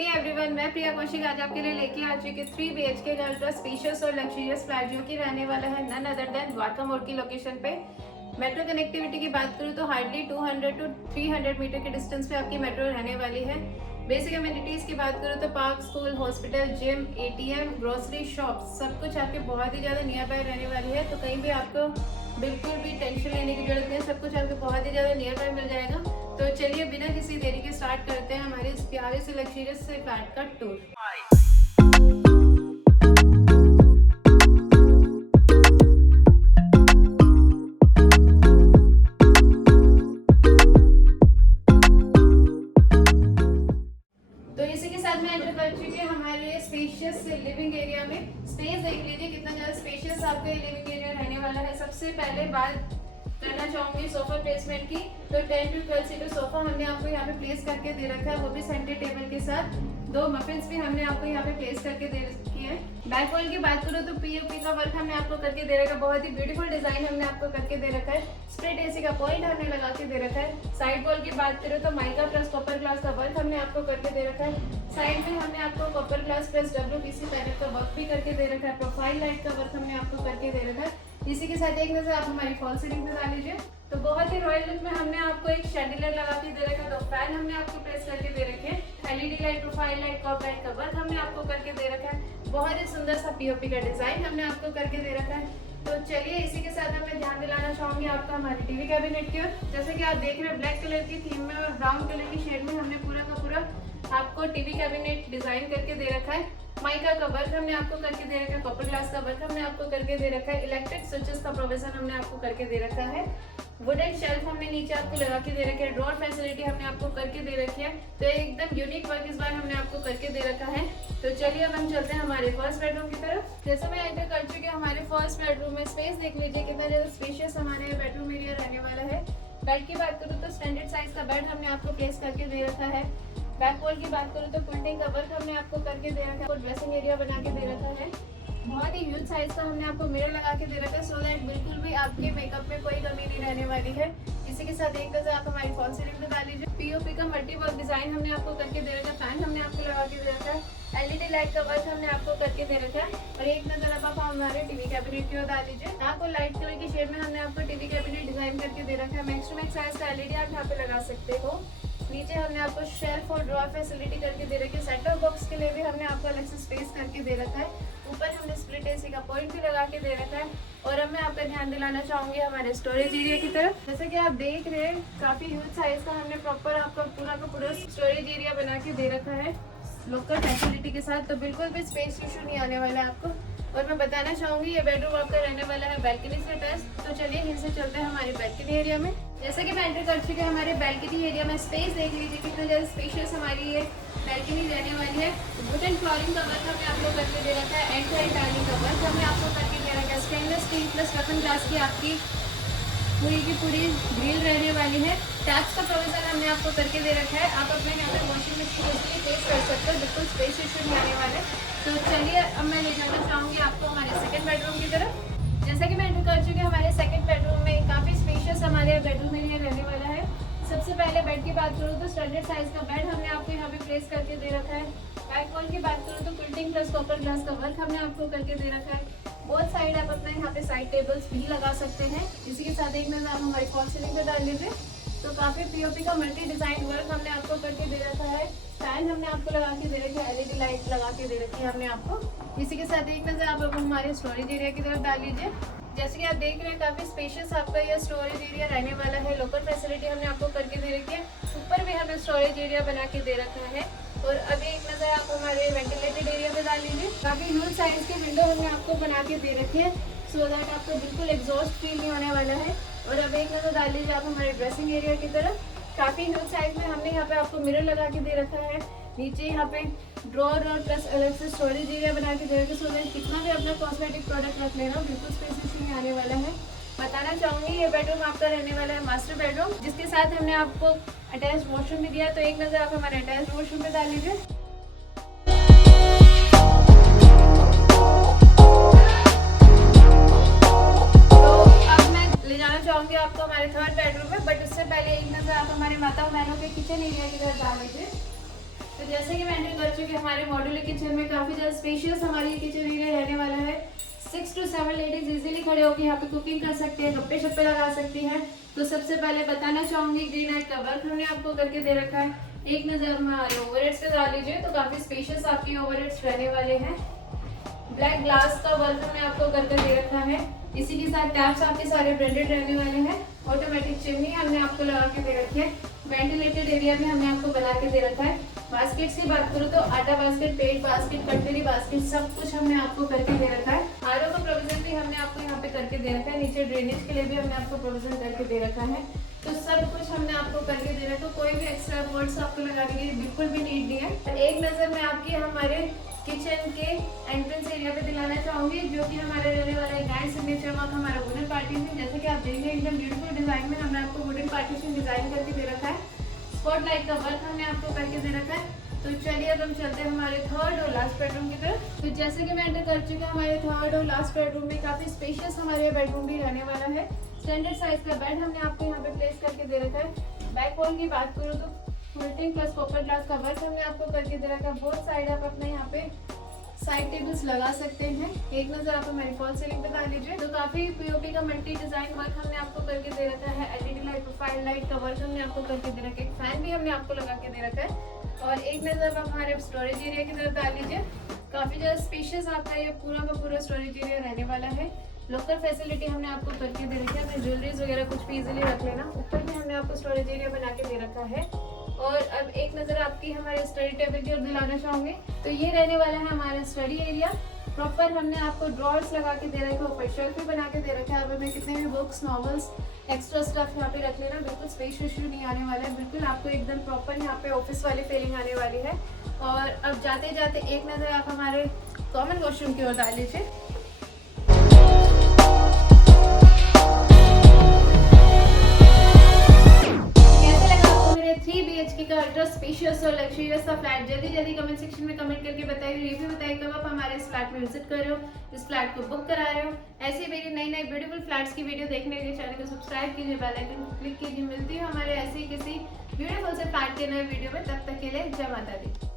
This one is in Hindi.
हे एवरीवन, मैं प्रिया कौशिक आज आपके लिए लेके आ चुकी 3 BHK अल्ट्रा स्पेशियस और लग्जरियस फ्लैट जो कि रहने वाला है नन अदर देन द्वारका मोड़ की लोकेशन पे। मेट्रो कनेक्टिविटी की बात करूँ तो हार्डली 200 to 300 मीटर के डिस्टेंस पे आपकी मेट्रो रहने वाली है। बेसिक अम्यूनिटीज़ की बात करूँ तो park, school, hospital, gym, ATM, grocery shop सब कुछ आपके बहुत ही ज़्यादा नियर बाय रहने वाली है। तो कहीं भी आपको बिल्कुल भी टेंशन लेने की जरूरत नहीं है, सब कुछ आपको बहुत ही ज़्यादा नियर बाय मिल जाएगा। तो चलिए बिना किसी देरी के स्टार्ट करते हैं हमारे इस प्यारे से लग्जरियस से फ्लैट का टूर। तो इसी के साथ मैं एंटर कर चुकी हूँ हमारे स्पेशियस से लिविंग एरिया में। स्पेस देख लीजिए कितना ज़्यादा स्पेशियस आपका लिविंग एरिया रहने वाला है। सबसे पहले बात करना चाहूंगी सोफा प्लेसमेंट की। तो 10 to 12 सीटर सोफा हमने आपको यहाँ पे प्लेस करके दे रखा है, वो भी सेंटर टेबल के साथ। 2 मफिन्स भी हमने आपको यहाँ पे प्लेस करके दे रखी है। बैक वॉल की बात करूँ तो POP का वर्क हमने आपको करके दे रखा है, बहुत ही ब्यूटीफुल डिजाइन हमने आपको करके दे रखा है। स्प्लिट AC का पॉइंट हमने लगा के दे रखा है। साइड वॉल की बात करें तो माइका प्लस कॉपर ग्लास का वर्क हमने आपको करके दे रखा है। साइड में हमने आपको copper glass plus WPC panel का वर्क भी करके दे रखा है। प्रोफाइल लाइट का वर्क हमने आपको करके दे रखा है। इसी के साथ एक नजर आप हमारी फॉल सीलिंग पे डाल लीजिए। तो बहुत ही रॉयल लुक में हमने आपको एक शैंडिलियर लगा के दे रखा है। 2 फैन हमने आपको प्लेस करके दे रखे हैं। LED light, profile light, copper light का वर्क हमने आपको करके दे रखा है। बहुत ही सुंदर सा POP का डिजाइन हमने आपको करके दे रखा है। तो चलिए इसी के साथ मैं ध्यान दिलाना चाहूंगी आपका हमारे टीवी कैबिनेट की ओर। जैसे कि आप देख रहे हैं ब्लैक कलर की थीम में और ब्राउन कलर की शेड में हमने पूरा का पूरा आपको टीवी कैबिनेट डिजाइन करके दे रखा है। माइका का वर्क हमने आपको करके दे रखा है। कॉपर ग्लास का वर्क हमने आपको करके दे रखा है। इलेक्ट्रिक स्विचेस का प्रोविजन हमने आपको करके दे रखा है। वुडन शेल्फ हमने नीचे आपको लगा के दे रखा है। ड्रॉअर फैसिलिटी हमने आपको करके दे रखी है। तो एकदम यूनिक वर्क इस बार हमने आपको करके दे रखा है। तो चलिए अब हम चलते हैं हमारे फर्स्ट बेडरूम की तरफ। जैसे मैं एंटर कर चुकी हूँ हमारे फर्स्ट बेडरूम में। स्पेस देख लीजिए कितना ज्यादा स्पेशियस हमारे बेडरूम एरिया रहने वाला है। बेड की बात करूँ तो स्टैंडर्ड साइज का बेड हमने आपको प्लेस करके दे रखा है। बैक वॉल की बात करूँ तो क्विल्टिंग का वर्क हमने आपको करके दे रखा है। ड्रेसिंग एरिया बना के दे रखा है। बहुत ही ह्यूज साइज का हमने आपको मिरर लगा के दे रखा है, सो दैट बिल्कुल भी आपके मेकअप में कोई कमी नहीं रहने वाली है। इसी के साथ एक नजर आप हमारी फॉल सीलिंग पे डाल लीजिए। POP का मल्टी वर्क डिजाइन हमने आपको करके दे रखा है। फैन हमने आपको लगा के दे रखा है। LED लाइट का वर्क हमने आपको करके दे रखा है। और एक नजर अब आप हमारे टीवी कैबिनेट की ओर डाल लीजिए। यहाँ को लाइट कलर की शेड में हमने आपको टीवी कैबिनेट डिजाइन करके दे रखा है। मैक्स टू मैक्स साइज का LED आप यहाँ पे लगा सकते हो। नीचे हमने आपको शेल्फ और ड्रॉअर फैसिलिटी करके दे रखी है। सेट टॉप बॉक्स के लिए भी हमने आपको अलग से स्पेस करके दे रखा है। ऊपर हमने स्प्लिट AC का पॉइंट भी लगा के दे रखा है। और अब मैं आपका ध्यान दिलाना चाहूंगी हमारे स्टोरेज एरिया की तरफ। जैसे कि आप देख रहे हैं काफी ह्यूज साइज का हमने प्रॉपर आपका पूरा का पूरा स्टोरेज एरिया बना के दे रखा है लोकल फैसिलिटी के साथ। तो बिल्कुल भी स्पेस इशू नहीं आने वाला है आपको। और मैं बताना चाहूंगी ये बेडरूम आपका रहने वाला है बैल्कनी से अटैच। तो चलिए यहीं से चलते हैं हमारे बैल्कनी एरिया में। जैसे कि मैं एंटर कर चुकी हूँ हमारे बैल्कनी एरिया में। स्पेस देख लीजिए कितना ज़्यादा स्पेशियस हमारी ये बैल्कनी रहने वाली है। वुडन फ्लोरिंग का वर्क हमने आपको करके दे रखा है। एंड टू एंड टाइलिंग का वर्क हमने आपको करके दे रखा है। Stainless steel plus roughen glass की आपकी पूरी की पूरी ग्रिल रहने वाली है। टैप्स का प्रोविजन हमने आपको करके दे रखा है। आप अपने यहाँ पे वॉशिंग मशीन इसलिए प्लेस कर सकते हो, बिल्कुल स्पेस इशू नहीं आने वाले। तो चलिए अब मैं ले जाना चाहूँगी आपको हमारे सेकंड बेडरूम की तरफ। जैसा कि मैं एंटर कर चुकी हूँ हमारे सेकंड बेडरूम में, काफ़ी स्पेशियस हमारे बेडरूम एरिया रहने वाला है। सबसे पहले बेड की बात करूँ तो स्टैंडर्ड साइज का बेड हमने आपको यहाँ पे प्लेस करके दे रखा है। बैक वॉल की बात करूँ तो क्विल्टिंग प्लस कॉपर ग्लास का वर्क हमने आपको करके दे रखा है। बोथ साइड आप अपने यहाँ पे साइड टेबल्स भी लगा सकते हैं। इसी के साथ एक नजर आप हमारी फॉल सीलिंग पे डाल लीजिए। तो काफ़ी POP का मल्टी डिजाइन वर्क हमने आपको करके दे रखा है। फैन हमने आपको लगा के दे रखी है। LED लाइट लगा के दे रखी है हमने आपको। इसी के साथ एक नजर आप अब हमारे स्टोरेज एरिया की तरफ डाल लीजिए। जैसे कि आप देख रहे हैं काफ़ी स्पेशियस आपका यह स्टोरेज एरिया रहने वाला है। लोकल फैसिलिटी हमने आपको करके दे रखी है। ऊपर भी हमने स्टोरेज एरिया बना के दे रखा है। और अभी एक नज़र आप हमारे वेंटिलेटेड एरिया पे डाल लीजिए। काफ़ी ह्यूज साइज की विंडो हमने आपको बना के दे रखी है, सो दैट आपको बिल्कुल एग्जॉस्ट फील नहीं होने वाला है। और अब एक नज़र डाल लीजिए आप हमारे ड्रेसिंग एरिया की तरफ। काफ़ी ह्यूज साइज में हमने यहाँ पे आपको मिरर लगा के दे रखा है। नीचे यहाँ पे ड्रॉअर और प्लस अलग से स्टोरेज एरिया बना के दे रखा है, सो दैट कितना भी अपना कॉस्मेटिक प्रोडक्ट रख लेना बिल्कुल स्पेस इशू नहीं आने वाला है। बताना चाहूँगी ये बेडरूम आपका रहने वाला है मास्टर बेडरूम, जिसके साथ हमने आपको अटैच वॉशरूम भी दिया। तो एक नज़र आप हमारे अटैच वॉशरूम पे डाल लीजिए। चाहूंगी आपको हमारे थर्ड बेडरूम में, बट उससे पहले एक नजर आप हमारे माता बहनों के किचन एरिया की तरफ डाल लीजिए। तो जैसे कि मैं एंटर कर चुकी हमारे मॉड्यूलर किचन में, काफी ज्यादा स्पेशियस हमारी किचन एरिया रहने वाला है। 6 to 7 लेडीज इजीली खड़े होकर यहाँ पे कुकिंग कर सकती हैं, गप्पे शप्पे लगा सकती हैं। तो सबसे पहले बताना चाहूंगी ग्रेनाइट का वर्क हमने आपको करके दे रखा है। एक नजर हमारे ओवरहेड्स पे डाल लीजिए तो काफी स्पेशियस आपके ओवरहेड्स रहने वाले हैं। ब्लैक ग्लास का वर्क हमने आपको करके दे रखा है। इसी के साथ टैप्स आपके सारे ब्रांडेड रहने वाले हैं। ऑटोमेटिक चिमनी हमने आपको लगा के दे रखी है। वेंटिलेटेड एरिया भी हमने आपको बना के दे रखा है। बास्केट्स की बात करूँ तो आटा बास्केट, पेट बास्केट, कटलरी बास्केट सब कुछ हमने आपको करके दे रखा है। आरओ का प्रोविजन भी हमने आपको यहाँ पे करके दे रखा है। नीचे ड्रेनेज के लिए भी हमने आपको प्रोविजन करके दे रखा है। तो सब कुछ हमने आपको करके दे रखा है। तो कोई भी एक्स्ट्रा वर्ड्स आपको लगाने की बिल्कुल भी नीड नहीं है। एक नजर में आपकी हमारे किचन के एंट्रेंस एरिया पे दिलाना चाहूंगी, जो कि हमारे रहने वाला है ग्रैंड सिग्नेचर वर्क हमारा वुडन पार्टीशन। जैसे कि आप देखेंगे एकदम ब्यूटीफुल डिजाइन में हमने आपको वुडन पार्टीशन डिजाइन करके दे रखा है। स्पॉटलाइट का वर्क हमने आपको करके दे रखा है। तो चलिए अब हम चलते हैं हमारे थर्ड और लास्ट बेडरूम की तरफ। तो जैसे कि मैं एंटर कर चुकी हूँ हमारे थर्ड और लास्ट बेडरूम में, काफी स्पेशियस हमारे बेडरूम भी रहने वाला है। स्टैंडर्ड साइज का बेड हमने आपको यहाँ पे प्लेस करके दे रखा है। बैक वॉल की बात करूँ तो फुलटिंग प्लस कॉपर ग्लास का वर्क हमने आपको करके दे रखा है। बोथ साइड आप अपने यहाँ पे साइड टेबल्स लगा सकते हैं। एक नजर आप हमारी फॉल सीलिंग पे डाल लीजिए तो काफी पीओपी का मल्टी डिजाइन वर्क हमने आपको करके दे रखा है। एलईडी लाइट, प्रोफाइल लाइट का वर्क हमने आपको करके दे रखा है। एक फैन भी हमने आपको लगा के दे रखा है। और एक नजर आप हमारे स्टोरेज एरिया की तरफ डाल लीजिए। काफी ज्यादा स्पेशियस आपका ये पूरा का पूरा स्टोरेज एरिया रहने वाला है। लोकल फैसिलिटी हमने आपको करके दे रखी है। अपने ज्वेलरीज वगैरह कुछ भी इजीली रख लेना। ऊपर भी हमने आपको स्टोरेज एरिया बना के दे रखा है। और अब एक नजर आपकी हमारे स्टडी टेबल की ओर दिलाना चाहूंगी। तो ये रहने वाला है हमारा स्टडी एरिया। प्रॉपर हमने आपको ड्रॉर्स लगा के दे रखे हैं, ऊपर शेल्फ भी बना के दे रखे हैं। अब हमें कितने भी बुक्स, नॉवेल्स, एक्स्ट्रा स्टफ यहाँ पे रख लेना। बिल्कुल स्पेस इशू नहीं आने वाला है। बिल्कुल आपको एकदम प्रॉपर यहाँ पे ऑफिस वाली फीलिंग आने वाली है। और अब जाते जाते एक नजर आप हमारे कॉमन वॉशरूम की ओर डाल लीजिए। का अल्ट्रा स्पेशियस और लग्जरियस सा फ्लैट जल्दी कमेंट सेक्शन में कमेंट करके बताइए, रिव्यू बताइए कब आप हमारे इस फ्लैट में विजिट कर रहे हो, इस फ्लैट को बुक करा रहे हो। ऐसी मेरी नई ब्यूटीफुल फ्लैट्स की वीडियो देखने के लिए चैनल को सब्सक्राइब कीजिए, बेल आइकन को क्लिक कीजिए। मिलती है हमारे ऐसे किसी ब्यूटीफुल से फ्लैट के नए वीडियो में। तब तक के लिए जय माता दी।